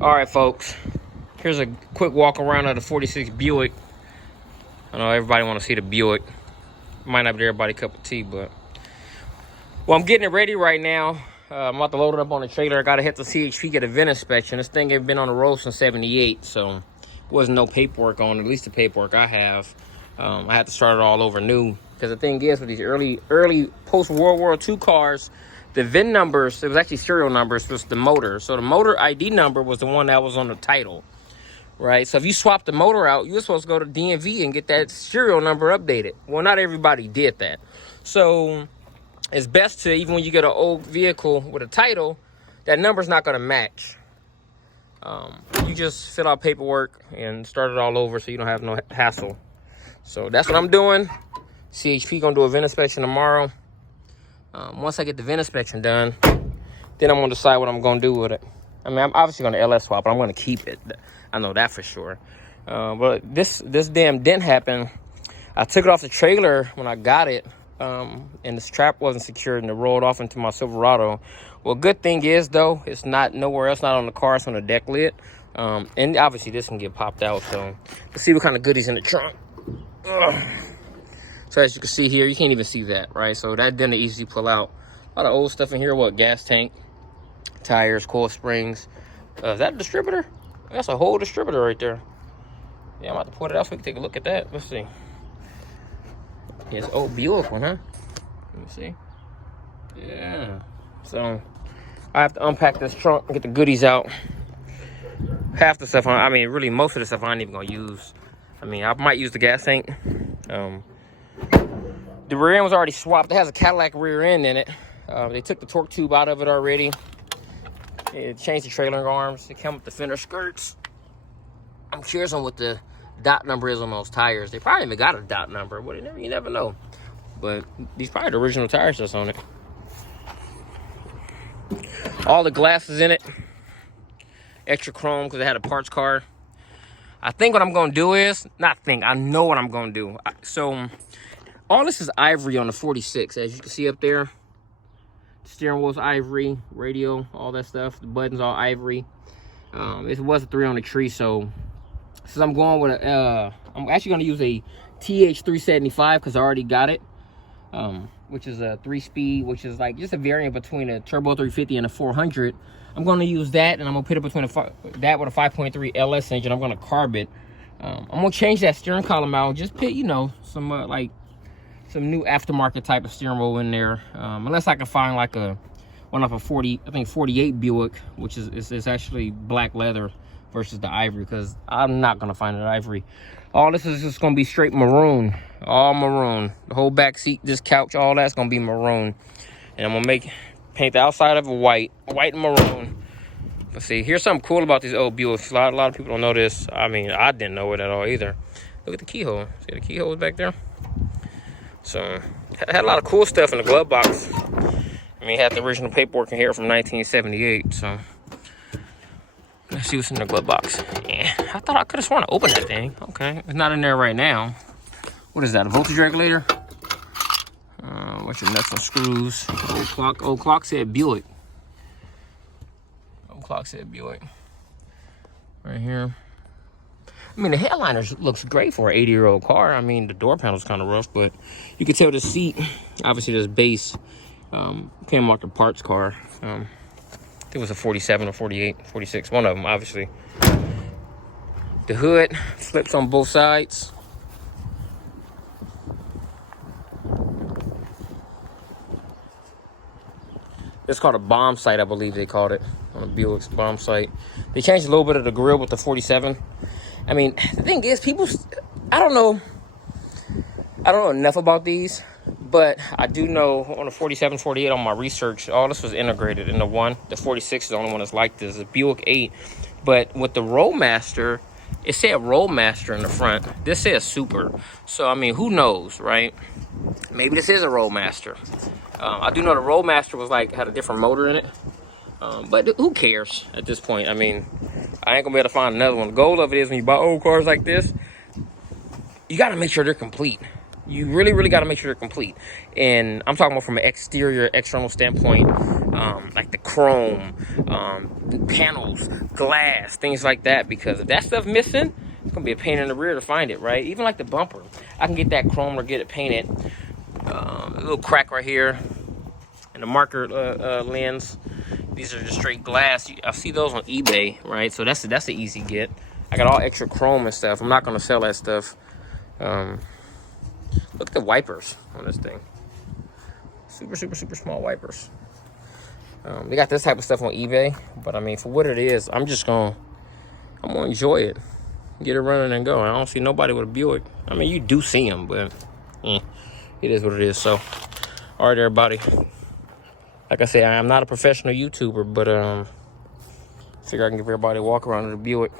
All right, folks. Here's a quick walk around of the 46 Buick. I know everybody want to see the Buick. Might not be everybody's cup of tea, but... Well, I'm getting it ready right now. I'm about to load it up on the trailer. I got to hit the CHP, get a VIN inspection. This thing ain't been on the road since 78, so... wasn't no paperwork on it, at least the paperwork I have. I had to start it all over new. Because the thing is, with these early post-World War II cars... the VIN numbers, it was actually serial numbers, was the motor. So the motor ID number was the one that was on the title, right? So if you swap the motor out, you were supposed to go to DMV and get that serial number updated. Well, not everybody did that. So it's best to, even when you get an old vehicle with a title, that number's not going to match. You just fill out paperwork and start it all over so you don't have no hassle. So that's what I'm doing. CHP going to do a VIN inspection tomorrow. Once I get the VIN inspection done, then I'm going to decide what I'm going to do with it. I mean, I'm obviously going to LS swap, but I'm going to keep it. I know that for sure. But this damn dent happened. I took it off the trailer when I got it, and the strap wasn't secured, and it rolled off into my Silverado. Well, good thing is, though, it's not nowhere else, not on the car, it's on the deck lid. And obviously, this can get popped out, so let's see what kind of goodies in the trunk. Ugh. So as you can see here, you can't even see that, right? So that didn't easily pull out. A lot of old stuff in here. What? Gas tank, tires, coil springs. Is that a distributor? That's a whole distributor right there. Yeah, I'm about to pull it out so we can take a look at that. Let's see. Yeah, it's old Buick one, huh? Let me see. Yeah. So I have to unpack this trunk and get the goodies out. Half the stuff, I mean, really most of the stuff I ain't even gonna use. I mean, I might use the gas tank. The rear end was already swapped. It has a Cadillac rear end in it. They took the torque tube out of it already. It changed the trailer arms. It came with the fender skirts. I'm curious on what the dot number is on those tires. They probably even got a dot number, but you never know. But these probably the original tires that's on it. All the glass is in it. Extra chrome because it had a parts car. I think what I'm going to do is, I know what I'm going to do. So, all this is ivory on the 46, as you can see up there. Steering wheel's ivory, radio, all that stuff. The buttons all ivory. It was a 3 on the tree, so since I'm going with I'm actually going to use a TH375 because I already got it. Which is a 3-speed, which is like just a variant between a turbo 350 and a 400. I'm going to use that, and I'm going to put it between that with a 5.3 LS engine. I'm going to carb it. I'm going to change that steering column out. Just put, you know, some new aftermarket type of steering wheel in there. Unless I can find like one off a 48 Buick, which is actually black leather versus the ivory, because I'm not going to find an ivory. All this is just going to be straight maroon. All maroon. The whole back seat, this couch, all that's going to be maroon. And I'm going to paint the outside of it white and maroon. Let's see. Here's something cool about these old Buicks. A lot of people don't know this. I mean, I didn't know it at all either. Look at the keyhole. See the keyhole back there? So, had a lot of cool stuff in the glove box. I mean, had the original paperwork in here from 1978, so... let's see what's in the glove box. Yeah, I thought I could have sworn to open that thing. Okay, it's not in there right now. What is that, a voltage regulator? What's your nuts and screws? Old clock said Buick. Old clock said Buick. Right here. I mean, the headliner looks great for an 80-year-old car. I mean, the door panel's kind of rough, but you can tell the seat, obviously this base, came like a parts car. I think it was a 47 or 48, 46, one of them, obviously. The hood flips on both sides. It's called a bomb sight, I believe they called it, on a Buick's bomb sight. They changed a little bit of the grille with the 47. I mean, the thing is, I don't know enough about these, but I do know on the 47, 48 on my research, all this was integrated into one. The 46 is the only one that's like this. It's a Buick 8. But with the Roadmaster, it said Roadmaster in the front. This says Super. So, I mean, who knows, right? Maybe this is a Roadmaster. I do know the Roadmaster had a different motor in it. But who cares at this point? I mean, I ain't going to be able to find another one. The goal of it is when you buy old cars like this, you got to make sure they're complete. You really got to make sure they're complete. And I'm talking about from an exterior, external standpoint, like the chrome, the panels, glass, things like that. Because if that stuff missing, it's going to be a pain in the rear to find it, right? Even like the bumper. I can get that chrome or get it painted. A little crack right here. And the marker lens. These are just straight glass. I see those on eBay, right? So that's an easy get. I got all extra chrome and stuff. I'm not going to sell that stuff. Look at the wipers on this thing. Super small wipers. They got this type of stuff on eBay, but I mean, for what it is, I'm gonna enjoy it, get it running and go. I don't see nobody with a Buick. I mean, you do see them, but it is what it is. So, all right, everybody. Like I said, I'm not a professional YouTuber, but figure I can give everybody a walk around in the Buick.